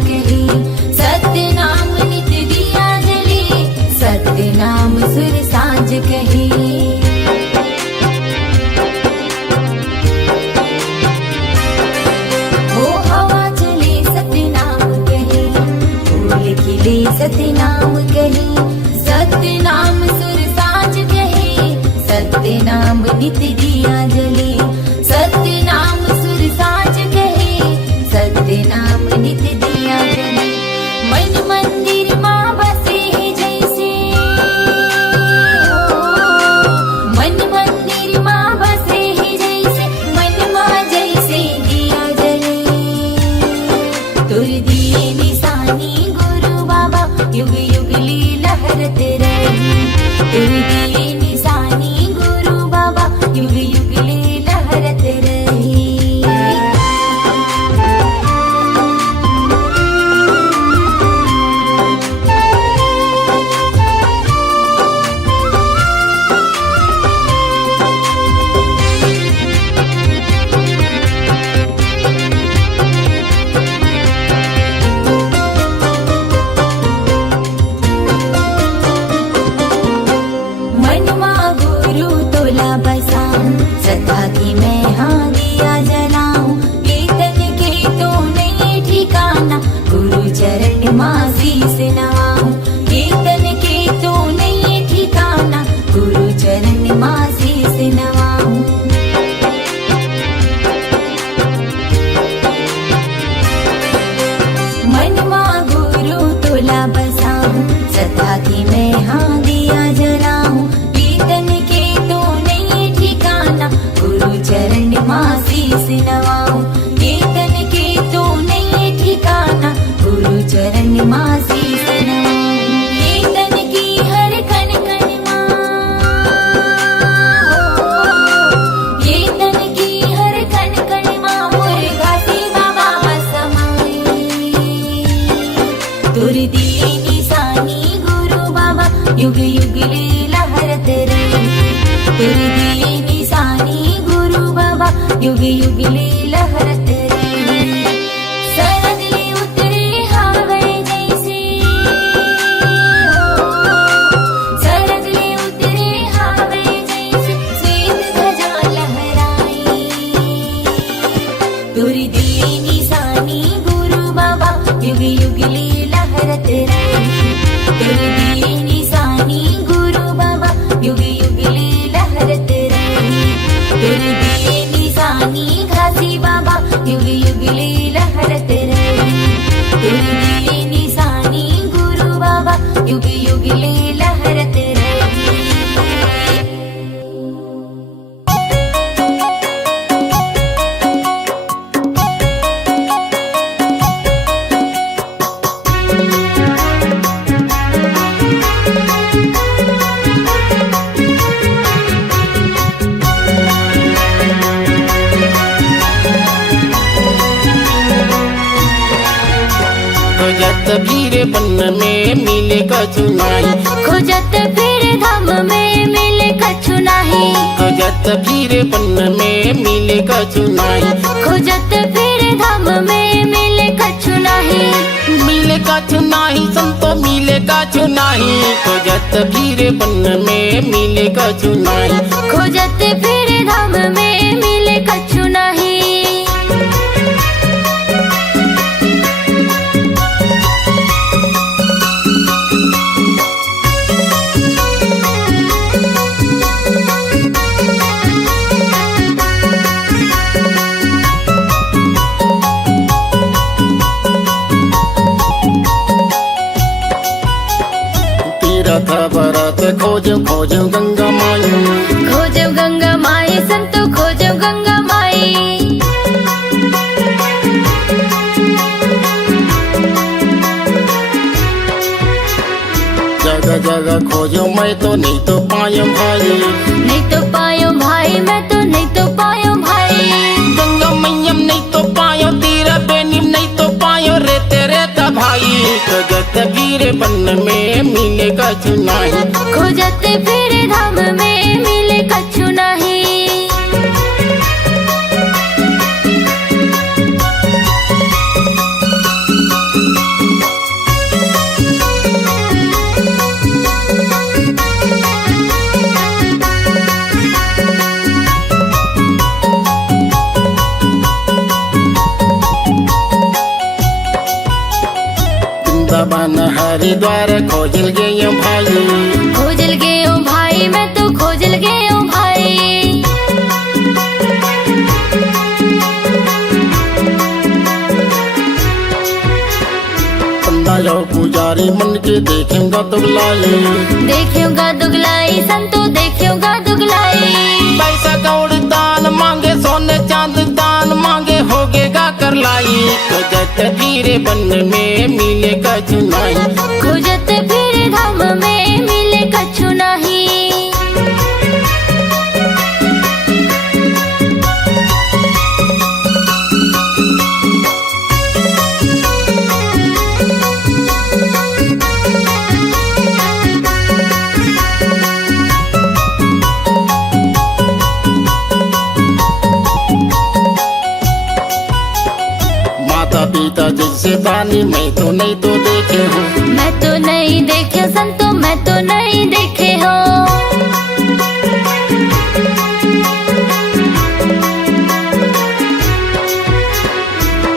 कहे, सत्य नाम नित दिया जले, सत्य नाम सुर साज कहे। हो हवा चले सत्य नाम कहे, फूल खिले सत्य नाम कहे, सत्य नाम सुर साज कहे, सत्य नाम नित दिया जले, सत्य नाम सुर साज कहे, सत्य नाम नित दिया जले। मन मंदिर माँ बसे है जैसे, मन मंदिर माँ बसे है जैसे, मन माँ जैसे दिया जले। तुर दिए निशानी गुरु बाबा, युग युग ली लहरत रही, तुर दिए निशानी गुरु बाबा, युग युग ली लहरत रही। मनवा गुरु तोला बसाऊं, श्रद्धा की मैं हाँ दिया जलाऊं, कीर्तन के तो नहीं ठिकाना, गुरु चरण माँ शीस नवाऊं, कीर्तन के तो नहीं ठिकाना, गुरु चरण माँ शीस नवाऊं। मनवा गुरु तोला बसाऊं, श्रद्धा की मैं हाँ दिया जलाऊं, कीर्तन के तो नहीं ठिकाना, गुरु चरण माँ शीस नवाऊं, कीर्तन के तो नहीं ठिकाना, गुरु चरण माँ शीस नवाऊं। कीर्तन की हर कण कण माँ, कीर्तन की हर कण कण माँ, मुर्गा से बाबा समाए। तुर दिए निशानी गुरु बाबा, युग युग ली लहरत रही, तुर दिए निशानी गुरु बाबा, युग युग ली लहरत रही। शरद ले उतरे हावे जैसे, शरद ले उतरे हावे जैसे, श्वेत ध्वजा लहराई। तुर दिए निशानी गुरु बाबा, युग युग ली लहरत रही, तुर दिए निशानी गुरु बाबा, युग युग ली लहरत रही, तुर दिए निशानी घासी बाबा, युग युग ली लहरत रही, तुर दिए निशानी गुरु बाबा, युग युग ली लहरत रही। खोजत भीड़ बन में मिले कछु नाही, खोजत फिर धाम में मिले कछु नाही, खोजत भीड़ बन में मिले कछु नाही, खोजत फिर धाम में मिले कछु नाही, मिले कछु नाही संतो मिले कछु नाही, खोजत भीड़ बन में मिले कछु नाही, खोजत फिर धाम में मिले कछु नाही। तीरथ भरत खोजो खोजो गंगा माई, खोजो गंगा माई संतो खोजो गंगा माई, जगह जगह खोजो मैं तो नहीं तो पायो भाई, नहीं तो पायो भाई मैं तो नहीं तो पायो भाई, गंगा मैयम नहीं तो पायो, तीरा बेनीम नहीं तो पायो, रेते रेता भाई। खोजत भीड़ बन में मिले कछु नाही, खोजत फिर धाम में मिले कछु नाही। बन हरिद्वार खोजल गए भाई। खोजल गए भाई मैं तो खोजल गए भाई। पंडा जाओ पुजारी मन के देखेगा दुगलाई। देखेगा दुगलाई संतो देखेगा दुगलाई। पैसा कौड़ दान मांगे सोने चांद दान मांगे होगेगा कर लाई। खोजत फिरे बन में मिले कछु नहीं। खोजत फिरे धाम में मिले कछु नहीं। माता पिता जैसे दानी मैं तो नहीं तो देखे हूँ। मैं तो नहीं देखे संतो मैं तो नहीं देखे हो।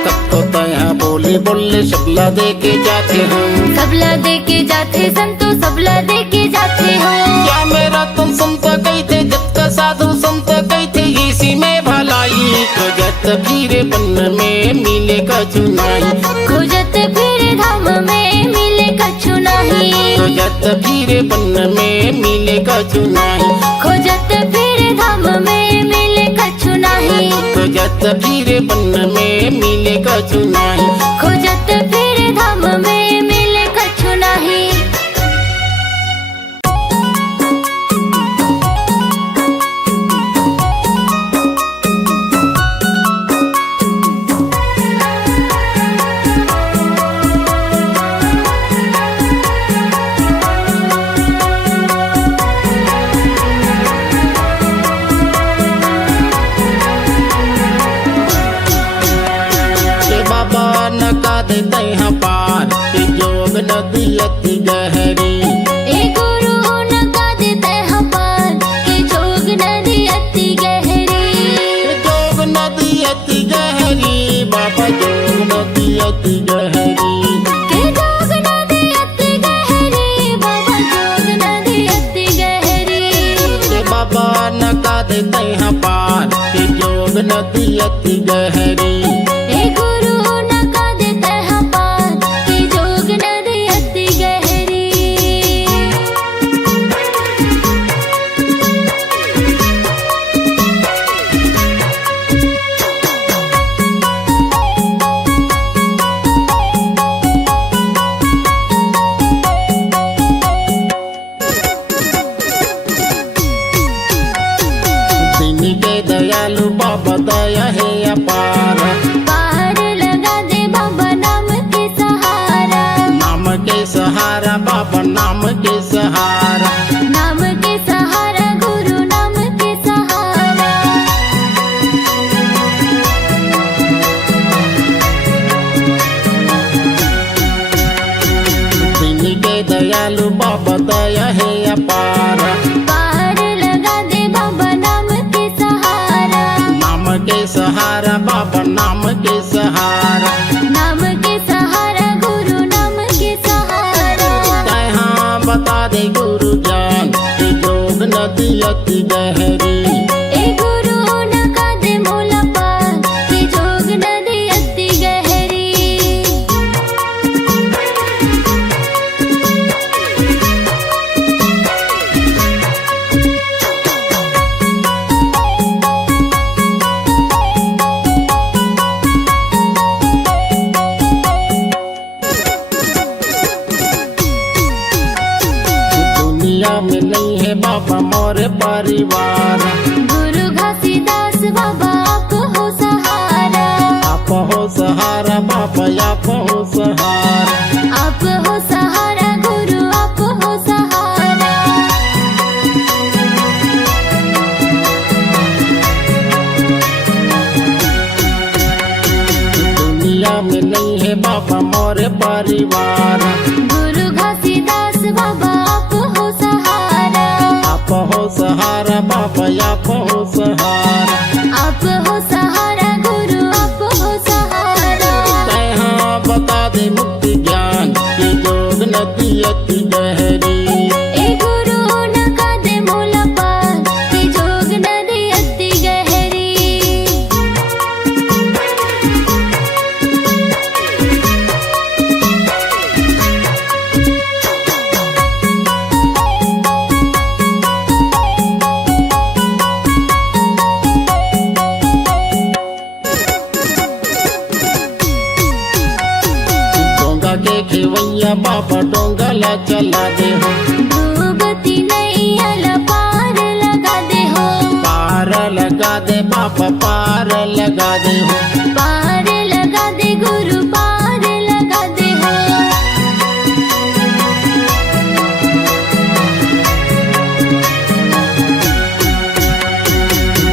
कब तो तया बोली बोले सबला दे के जाते हो। सबला दे के जाते संतो सबला दे के जाते हो। क्या मेरा तुम संत कहते जब का साधु संत कहते इसी में भलाई। खोजत फिरे बन में मिले कछु नहीं। खोजत फिरे धाम में मिले कछु नहीं। खोजत फिरे बन में मिले कछु नहीं। खोजत फिरे धाम में मिले कछु नहीं। खोजत फिरे बन में मिले कछु नहीं। खोजत फिरे धाम में मिले कछु नहीं। के बाबा न का देते हैं पार कि जोग नदी अति गहरी। ए गुरु न का देते हैं पार कि जोग नदी अति गहरी। जोग नदी अति गहरी बाबा जोग नदी अति गहरी। के जोग नदी अति गहरी बाबा जोग नदी अति गहरी। के बाबा न का देते हैं पार कि जोग नदी अति गहरी। ए गुरु न का देते हैं पार कि जोग नदी अति गहरी। दिन के दयालु बाबा दया है अपार। पार लगा दे बाबा नाम के सहारा। नाम के सहारा बाबा नाम के सहारा। नाम के सहारा गुरु नाम के सहारा। दिन के दयालु बाबा दया है अपार। पार लगा दे बाबा नाम के सहारा। नाम के सहारा बाबा नाम के सहारा। नाम के सहारा गुरु नाम के सहारा। तहाँ बता दे गुरु जान कि जोग नदी अति गहरी। ए गुरु न का दे मोला पार कि जोग नदी अति गहरी। दुनिया में नहीं है बाबा मोर परिवार। गुरु घासीदास बाबा आप हो सहारा। आप हो सहारा बाबा आप हो सहारा। आप हो सहारा गुरु आप हो सहारा। दुनिया में नहीं है बाबा मोर परिवार। गुरु घासीदास बाबा आप हो सहारा। आप हो सहारा बाबा आप हो सहारा। आप हो सहारा गुरु आप हो सहारा। तहाँ बता दे मुक्ति ज्ञान कि जो अति गहरी। ए गुरु नका दे मोला पार के जोग नदी अति गहरी। डोंगा के खेवैया बाबा डोंगला चला दे हो। डूबती नैया ला पार लगा दे हो। पार लगा दे बाबा पार लगा दे हो। पार लगा दे गुरु पार लगा दे हो।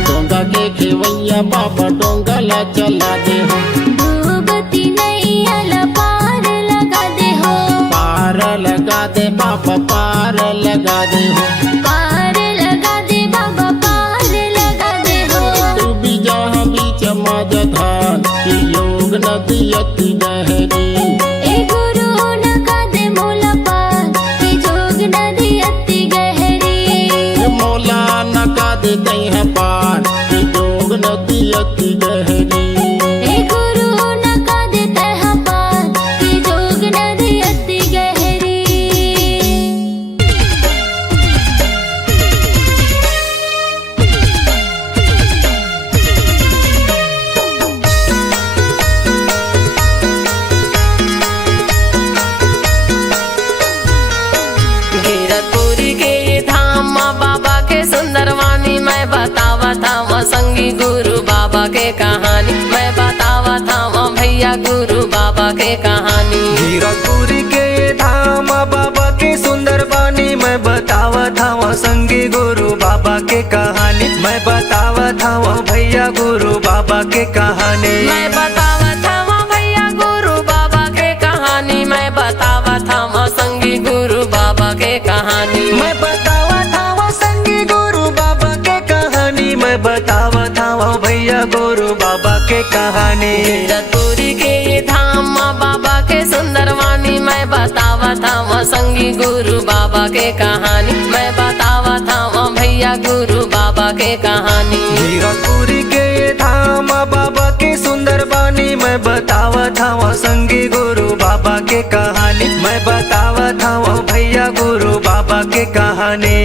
डोंगा के खेवैया बाबा डोंगला चला दे हो। डूबती नैया ला पार लगा दे हो। पार लगा दे बाबा पार लगा दे हो। पार लगा दे बाबा पार लगा दे हो। तू भी जहाँ बीच मझधार की योग नदी अति गहरी। ए गुरु नका दे मोला पार के जोग नदी अति गहरी। ये मौला नका देते हैं पार की योग नदी अति गहरी। ए गुरु नका देता है पार के जोग नदी अति गहरी। गिरतपुरी के ये धाम माँ बाबा के सुंदर वाणी मैं बतावा था वहाँ संगी गुरु बाबा के कहानी। मैं बतावा था वहाँ भैया गुरु बाबा के कहानी। गिरतपुरी के धाम बाबा के सुंदर वाणी मैं बतावा था वहाँ संगी गुरु बाबा के कहानी। मैं बतावा था वहाँ भैया गुरु बाबा के कहानी। मैं बतावा था वहाँ भैया गुरु बाबा के कहानी। मैं बतावा था वहाँ संगी गुरु बाबा के कहानी। मैं बतावा था वहाँ संगी गुरु बाबा के कहानी। मैं बतावा था वहाँ भैया गुरु बाबा के कहानी। गिरतपुरी के ये धाम माँ बाबा के सुंदर वाणी मैं बतावा था वहाँ संगी गुरु बाबा के कहानी। मैं बतावा था वहाँ भैया गुरु बाबा के कहानी। गिरतपुरी के धाम बाबा के सुंदर वाणी मैं बतावा था वहाँ संगी गुरु बाबा के कहानी। मैं बतावा था वहाँ भैया गुरु बाबा के कहानी।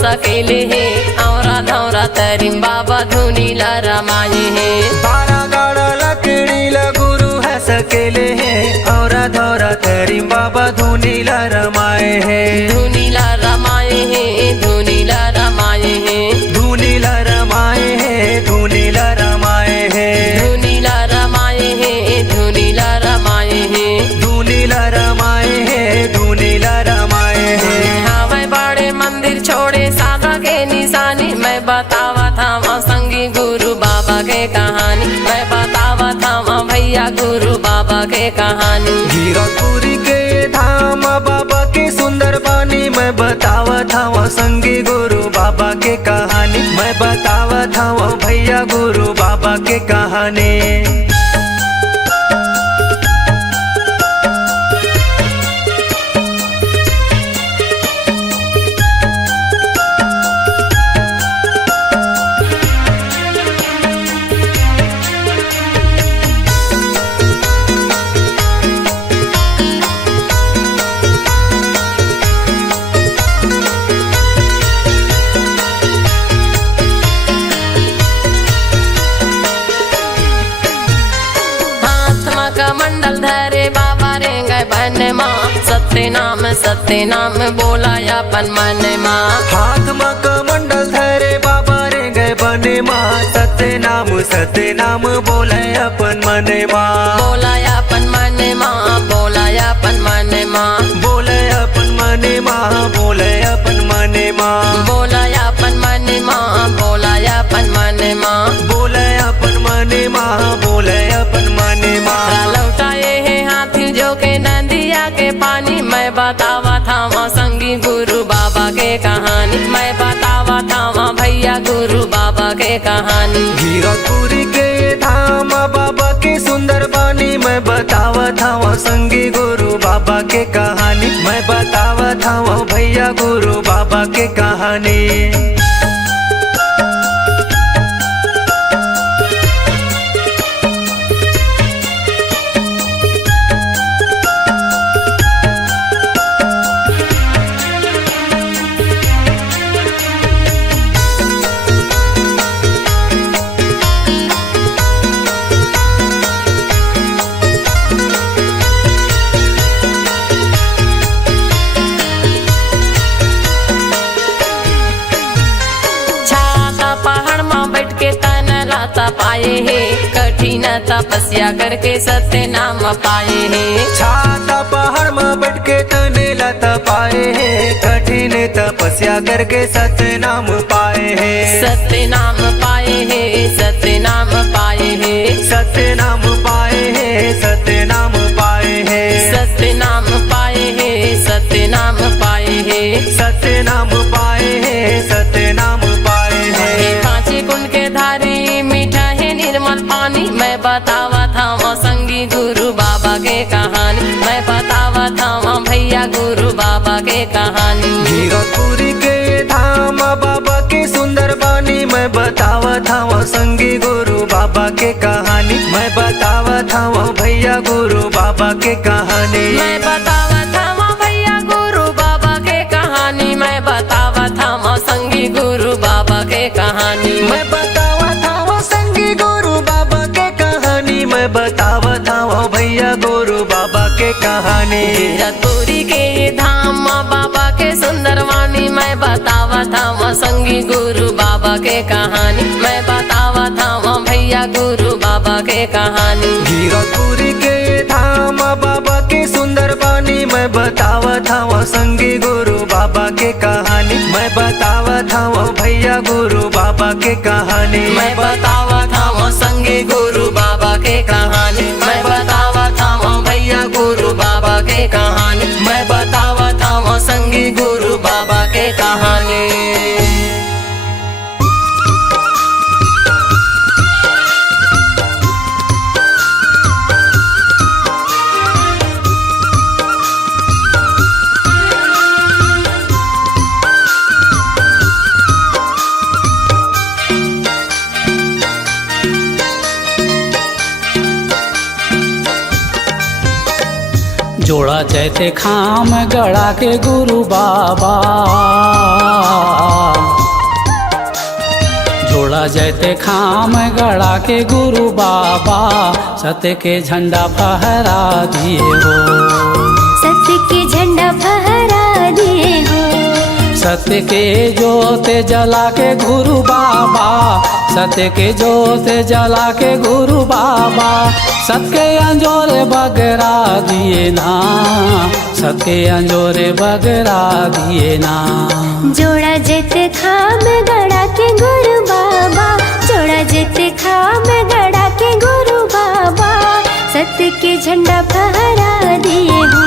सकेले है औरा धौरा तरिम बाबा धुनीला रमाए है। 12 गाड़ा लकड़ीला गुरु है सकेले है और धौरा तरीम बाबा धुनीला रमाए है। धुनीला रमाए है धुनीला रमाए है धुनीला रमाए है धुनीला रमाए है धुनीला रमाए है धुनीला रमाए है धुनीला रमाए है धुनीला रमाए है। हवाई बड़े मंदिर छोड़े सादा के निशानी। मैं बतावा था वहाँ संगी गुरु बाबा के कहानी। मैं बतावा था वहाँ भैया गुरु बाबा के कहानी। गिरतपुरी के धाम बाबा के सुंदर वाणी मैं बतावा था वहाँ संगी गुरु बाबा के कहानी। मैं बतावा था वहाँ भैया गुरु बाबा के कहानी। मंडल धरे बाबा रेंगे बन माँ सत्य नाम बोला अपन मन माँ। हाथ में कमंडल धरे बाबा रेंगे बने माँ सत्य नाम बोले अपन मन माँ। बोला अपन मन माँ मैं बतावा था संगी गुरु बाबा के कहानी, मैं बतावा था भैया गुरु बाबा के कहानी। गिरपुरी के धाम बाबा के सुंदर बानी, मैं बतावा था संगी गुरु बाबा के कहानी, मैं बतावा था भैया गुरु बाबा के कहानी। पाए है कठिन तपस्या करके सत्य नाम पाए है। छाता पहाड़ में बैठ के तने लता पाए है, कठिन तपस्या करके सत्य नाम पाए है। सत्य नाम पाए है, सत्य नाम पाए है, सत्य नाम पाए है, सत्य नाम पाए है, सत्य नाम पाए है, सत्य नाम पाए है, सत्य नाम पाए है, सत्य नाम पाए है। पांचे कुंड के धारी मीठा है निर्मल पानी, मैं बतावा था संगी गुरु बाबा के कहानी, मैं बतावा था भैया गुरु बाबा के कहानी। गिरपुरी के धाम बाबा के सुंदर बानी, मैं बतावा था संगी गुरु बाबा के कहानी, मैं बतावा था भैया गुरु बाबा के कहानी। मैं बतावा था भैया गुरु बाबा के कहानी, मैं बतावा था संगी गुरु बाबा के कहानी, मैं बतावा था संगी गुरु बाबा के कहानी, मैं बतावा था भैया गुरु बाबा के कहानी। गिरपुरी के धाम बाबा के सुंदर वाणी, मैं बतावा था संगी गुरु बाबा के कहानी, मैं बतावा था भैया गुरु बाबा के कहानी। गिरपुरी के धाम बाबा के सुंदर बानी, मैं बतावा था संगी गुरु बाबा के कहानी, मैं बतावा था भैया गुरु बाबा के कहानी। मैं बतावा था संगी गुरु बाबा के कहानी, मैं बतावा था भैया गुरु बाबा के कहानी, मैं बतावा था संगी गुरु बाबा के कहानी। जोड़ा जैते खाम गड़ा के गुरु बाबा, जोड़ा जैते खाम गड़ा के गुरु बाबा, सत्य के झंडा फहरा दिए हो, सत्य के झंडा फहरा दिए हो, सत्य के जोत जला के गुरु बाबा, सत्य के जोत जला के गुरु बाबा, सत्य के अंजोरे बगरा दिए ना, सत्य के अंजोरे बगरा दिए ना। जोड़ा जित खाम गड़ा के गुरु बाबा, जोड़ा जित खाम गड़ा के गुरु बाबा, सत्य के झंडा फहरा दिए हो,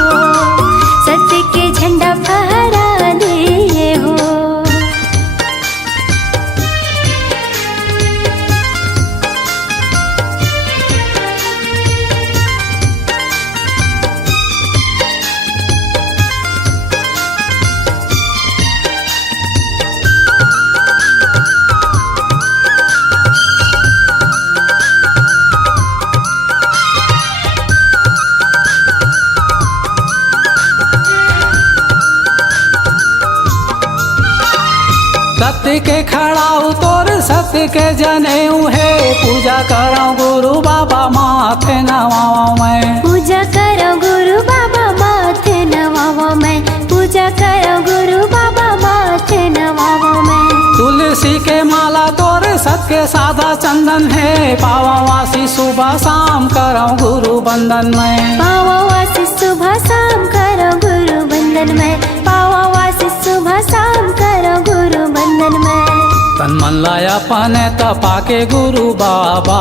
सत्य के झंडा फहरा दिए हो। सत्य के खड़ा तोर सत्य के जने है, पूजा करो गुरु बाबा माथे नवावा मैं, पूजा करो गुरु बाबा माथे नवावा मैं, पूजा करो गुरु बाबा माथे नवावा मैं। तुलसी के माला तोर सत्य सादा चंदन है, पावा वासी सुबह शाम करो गुरु बंदन में, पावा वासी सुबह शाम करो गुरु बंदन में, पावा वासी सुबह शाम करो गुरु बंदन में। तन मन लाया पने तपा के गुरु बाबा,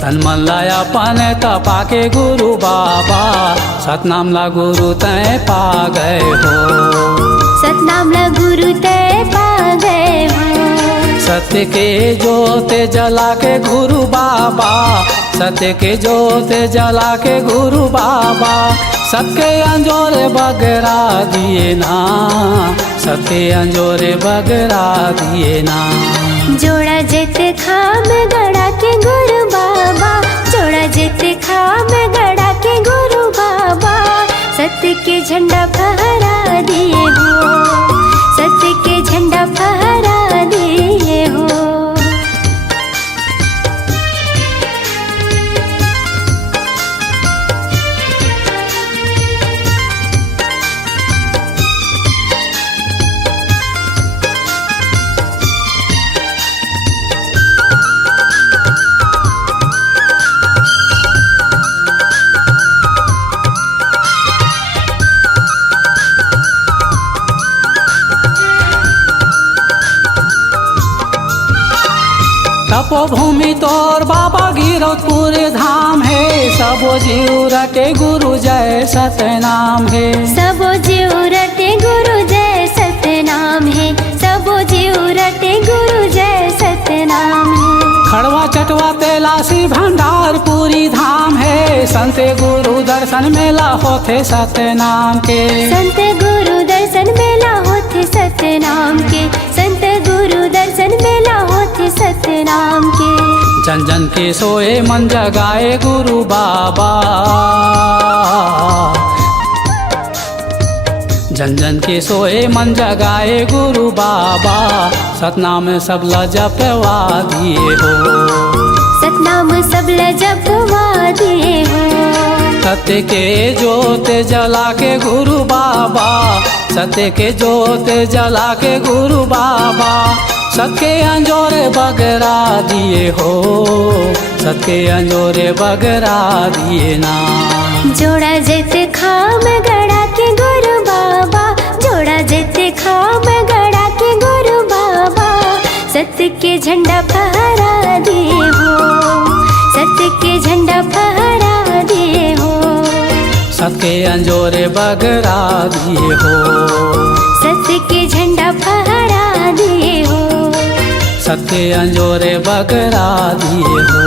तन मन लाया अपन तपा के गुरु बाबा, सतनाम ला गुरु तय पा गए हो। सतनाम ला गुरु तय पा गए हो। सत्य के जोत जला के गुरु बाबा, सत्य के जोत जला के गुरु बाबा, सबके अंजोरे बगरा दिए ना, सबके अंजोरे बगरा दिए ना। जोड़ा जित खाम गड़ा के गुरु बाबा, जोड़ा जित खाम गड़ा के गुरु बाबा, सत्य के झंडा फहरा दिए हो, सत्य के झंडा फहरा दिए हो। तपोभूमि तोर बाबा गिरौदपुर धाम है, सबो जीव रटे गुरु जय सतनाम है। सबो जीव रटे गुरु जय सतनाम है, सबो जीव रटे गुरु जय सतनाम है। खड़वा चटवा तेलासी भंडार पूरी धाम है, संत गुरु दर्शन मेला होते सतनाम के। संत गुरु दर्शन मेला होते सतनाम के, संत गुरु दर्शन मेला होते सतनाम के। जन जन के सोए मन जगाए गुरु बाबा, जन जन के सोए मन जगाए गुरु बाबा, सतनाम सबला जपवा दिए हो, सतनाम सबला जपवा दिए हो। सत्य के जोत जला के गुरु बाबा, सत्य के जोत जला के गुरु बाबा, सबके अंजोरे बगरा दिए हो, सबके अंजोरे बगरा दिए ना। जोड़ा जित खाम गड़ा के गुरु बाबा, जोड़ा जित खाम गड़ा के गुरु बाबा, सत्य के झंडा फहरा दिए हो, सत्य के झंडा फहरा दिए हो। सबके अंजोरे बगरा दिए हो, सत्य के झंडा फहरा दिए हो, सबके अंजोरे बगरा दिए हो,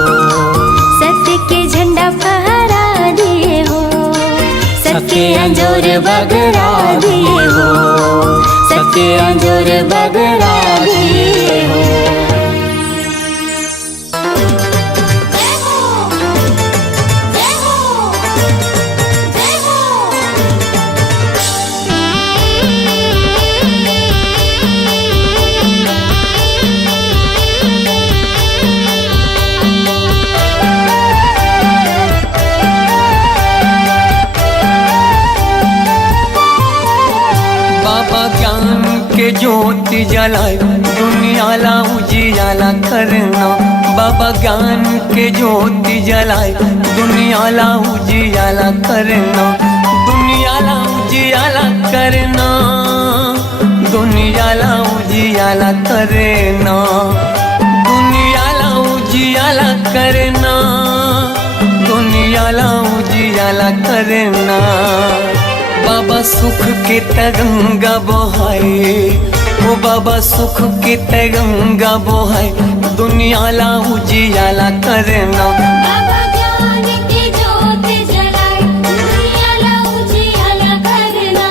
सत्य के झंडा फहरा दिए हो, सबके अंजोरे बगरा दिए हो, सबके अंजोरे बगरा दिए हो। ज्योति जलाए दुनिया ला उजियाला करना, बाबा ज्ञान के ज्योति जलाए दुनिया ला उजियाला करना, दुनिया ला उजियाला करना, दुनिया ला उजियाला करना, दुनिया ला उजियाला करना, दुनिया ला उजियाला करना। बाबा सुख के तरंगा बहाए, ओ बाबा सुख के तरंगा बहाए, दुनिया ला उजियाला करना। बाबा ज्ञान की ज्योत जलाए दुनिया ला उजियाला करना।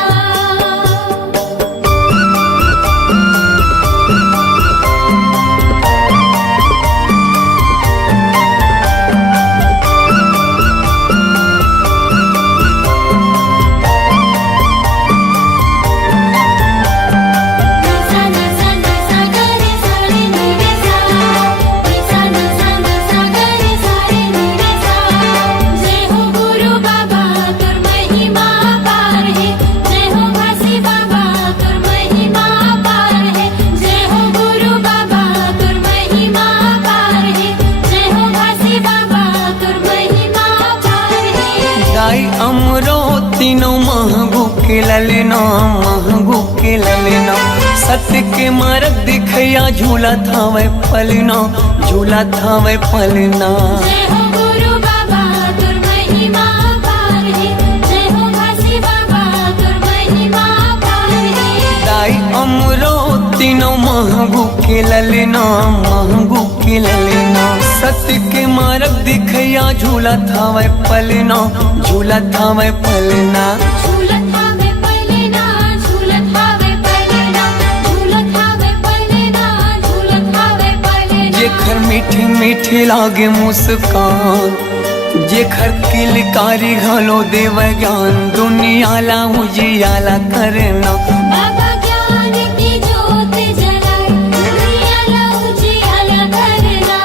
तीनों महंगू के ललना, महंगू के ललना, सत्य के मार्ग दिखैया झूला थावे पलना, झूला थावे पलना। जय हो गुरु बाबा तुर महिमा पार है, जय हो घासी बाबा तुर महिमा पार है। दाई अमरो तीनों महंगू के ललना, महंगू के ललना। सत्य के मार्ग दिखैया झूला थावे पलना, झूला थावे पलना। झूलत हावे पलना, झूलत हावे पलना, झूलत हावे पलना, झूलत हावे पलना। जेखर मीठी मीठी लागे मुस्कान, जेखर किलकारी घलो देव ज्ञान। दुनिया ला उजियाला करना, बाबा ज्ञान की ज्योत जलाए, दुनिया ला उजियाला करना।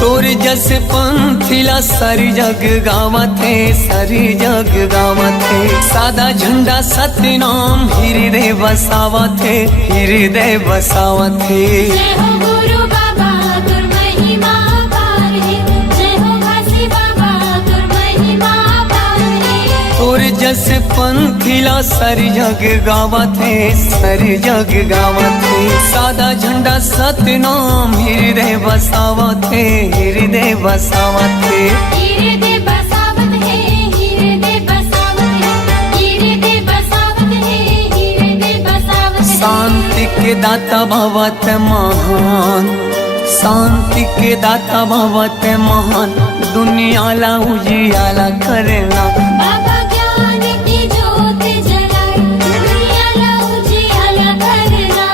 तोर जस पंथिला सारी जग गावत है, सारी जग गावत है। सादा झंडा सत्य नाम हृदय बसावत है, हृदय बसावत है। जय हो गुरु बाबा तुर महिमा पार है, जय हो घासी बाबा तुर महिमा पार है। तोर जस पंथिला सारी जग गावत है, सारी जग गावत है। सादा झंडा सत्य नाम हृदय बसावत है, हृदय बसावत है। हृदय बसावत है, हृदय बसावत है, हृदय बसावत है, हृदय बसावत है। शांति के दाता भवत महान, शांति के दाता भवत महान। दुनिया ला उजियाला करना, बाबा ज्ञान की ज्योत जलाए, दुनिया ला उजियाला करना।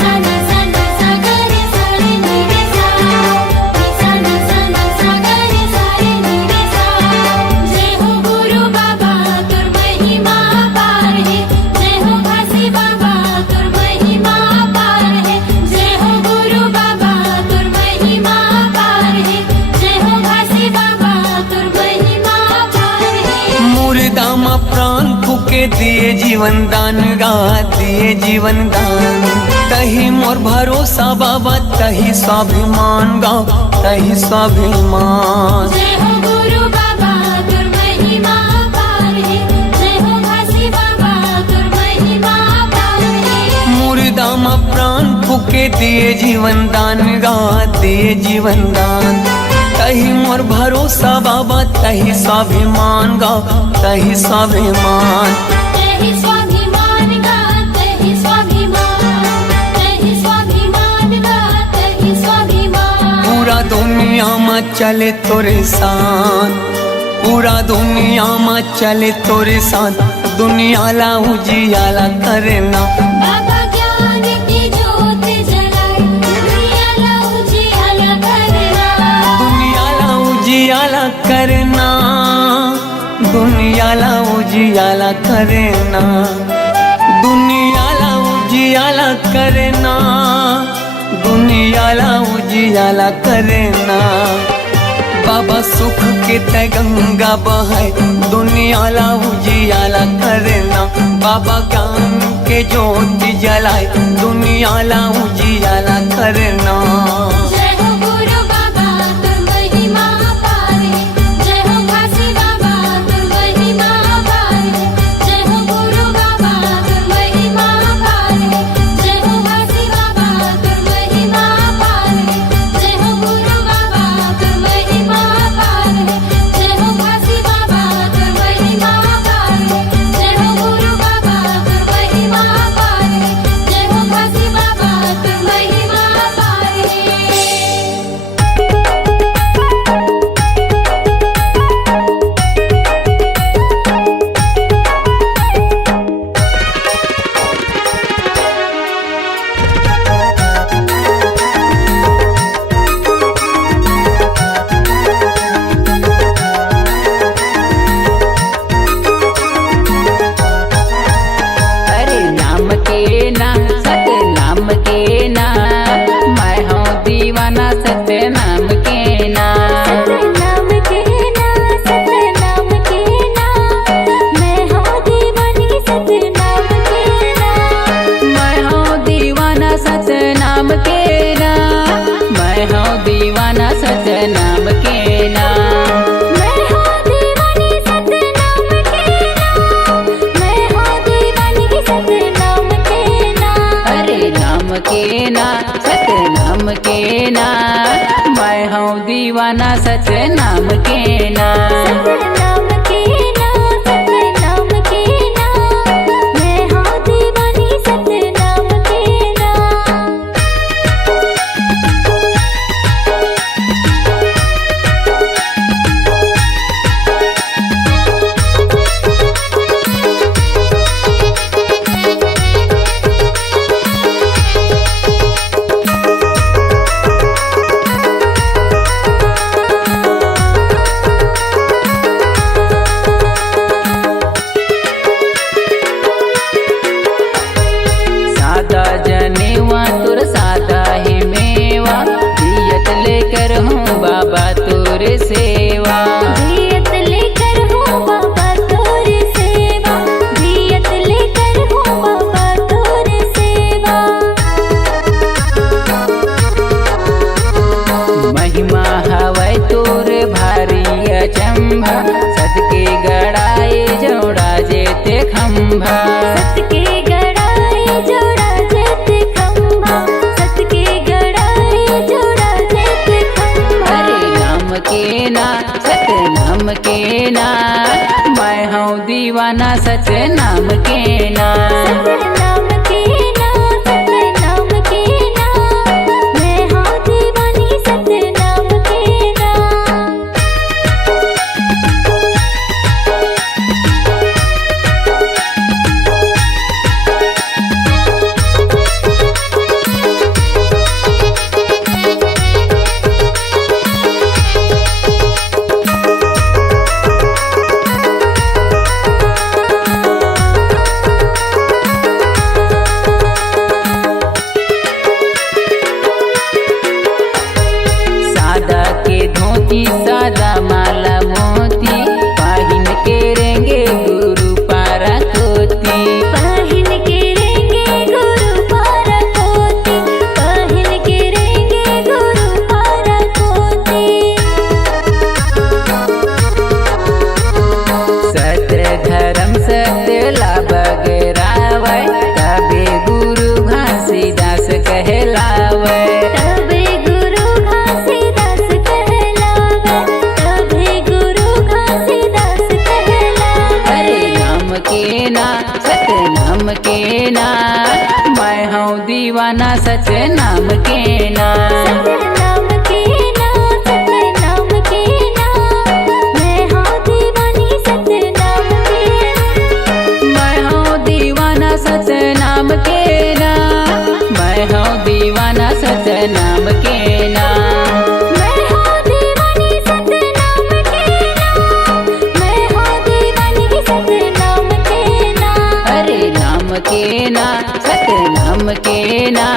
सा ना सा ना सा गा रे सा रे नी रे सा, सा ना सा ना सा गा रे सा रे नी रे सा। जय हो गुरु बाबा तुर महिमा पार है, जय हो घासी बाबा तुर महिमा पार है। जय हो गुरु बाबा तुर महिमा पार है, जय हो घासी बाबा तुर महिमा पार है। मुर्दा मा प्राण फूके दिए जीवन दान गा, दिए जीवन दान। तही मोर भरोसा बाबा, तही स्वाभिमान गा, तही स्वाभिमान। जय हो गुरु बाबा तुर महिमा पार है, जय हो घासी बाबा तुर महिमा पार है। मुर्दा मा प्राण फूके दिए जीवन दान गा, दिए जीवन दान। तही मोर भरोसा बाबा, तही स्वाभिमान गा, तही स्वाभिमान। तहि स्वाभिमान गा, तहि स्वाभिमान, तहि स्वाभिमान गा, तहि स्वाभिमान। पूरा दुनिया में चले तोरे साथ, पूरा दुनिया में चले तोरे साथ। दुनिया ला उजियाला करना, बाबा ज्ञान की ज्योत जलाए, दुनिया ला उजियाला करना। दुनिया ला उजियाला करना, दुनिया ला उजियाला करना। दुनिया ला उजियाला करना, दुनिया ला उजियाला करना। बाबा सुख के तय गंगा बहाय, दुनिया ला उजियाला करना। बाबा ज्ञान के ज्योति जलाए, दुनिया ला उजियाला करना। जय हो गुरु बाबा तुर महिमा पार है, जय हो घासी बाबा तुर महिमा पार है। जय हो गुरु बाबा तुर महिमा पार है, जय हो घासी बाबा तुर महिमा पार है। जय हो गुरु बाबा तुर महिमा पार है, जय हो घासी बाबा तुर महिमा पार है। जय हो गुरु बाबा तुर महिमा पार है, जय हो घासी बाबा तुर महिमा के ना, मैं हूँ दीवाना सच्चे नाम के ना। नाम के ना, सत्य नाम के ना, मैं हूँ दीवानी सत्य नाम के ना। सादा जनेवा तुर सादा ही मेवा, दियत लेकर हूँ बाबा तुर सेवा। दियत लेकर हूँ बाबा तोर सेवा, दियत लेकर हूँ बाबा तोर सेवा। महिमा हवै तोर भारी अचंभा, सदके गड़ाए जोड़ा जेते खंभा। सत के गड़ाए जोड़ा जेते खंभा, सत के गड़ाए जोड़ा जेते खंभा। अरे नाम के ना, सत नाम के ना, मैं हूँ दीवाना सच नाम के ना। नाम के ना, सत्य नाम के ना, मैं हूँ दीवानी सत्य नाम के ना। सादा के धोती सादा माला मोती, पाहिन के रेंगे गुरु पारा कोती। पहन के रेंगे गुरु पारा कोती, पहन के रेंगे गुरु पारा कोती। सत्य धर्म सत्य लाभ गरावै, तबे गुरु घासीदास कहलावै। तबे गुरु घासीदास कहलावे, तबे गुरु घासीदास कहलावे। अरे नाम के ना, सत्य नाम के ना, मैं हूँ दीवाना सच नाम के ना। नाम के ना, सत्य नाम के ना, मैं हूँ दीवानी सत्य नाम के ना। मैं हूँ दीवाना सच नाम के ना, मैं हूँ दीवाना सच नाम के ना। मैं हूँ दीवानी सत्य नाम के ना, मैं हूँ दीवानी सत्य नाम के ना। अरे नाम के ना, सत्य नाम के ना,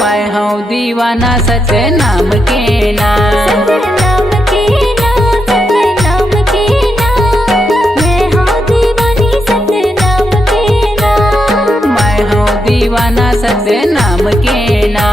मैं हूँ दीवाना सच नाम के ना। नाम के ना, सत्य नाम के ना, मैं हूँ दीवानी सत्य नाम के ना। मैं हूँ दीवाना सच नाम के ना।